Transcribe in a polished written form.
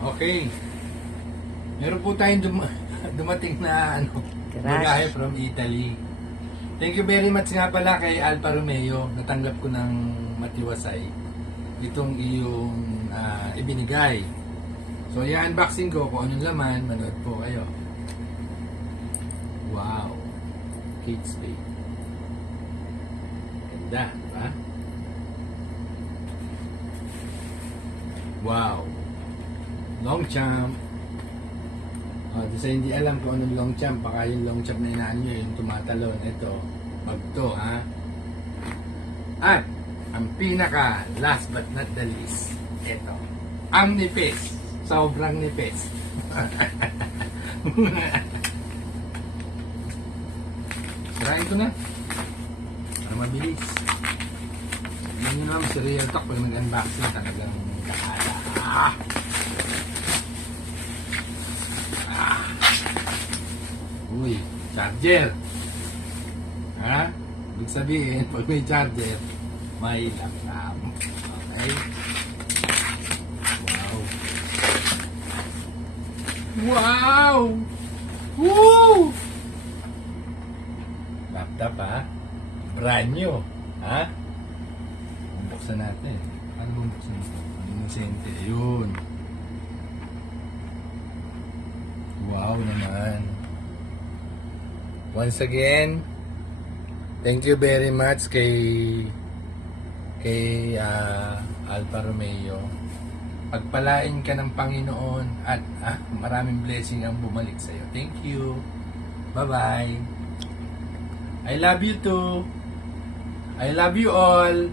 Okay. Meron po tayong dumating na bagahe from Italy. Thank you very much nga pala kay Alfa Romeo. Natanggap ko ng matiwasay itong iyong ibinigay. So, i-unboxing ko kung anong laman. Manood po kayo. Wow. Kate Spade. Ganda, diba? Wow. Longchamp. Sa hindi alam kung anong Longchamp, baka yung Longchamp na inaan nyo, yung tumatalon. Ito, magto, ha? At, ang pinaka, last but not the least, ito. Ang nipis. Sobrang nipis. Sirain ko na. Para mabilis. Yan yun naman, si Real Talk, pag nag-unboxing, talagang kakala. Uy, charger. Ha? Ibig sabihin, pag may charger, may laptop. Okay? Wow! Woo! Laptop, ha? Brand new. Ha? Buksan natin. Ano bang buksan ito? Inosente. Yun. Wow naman. Once again, thank you very much kay Alfa Romeo. Pagpalain ka ng Panginoon at maraming blessing ang bumalik sa iyo. Thank you. Bye-bye. I love you too. I love you all.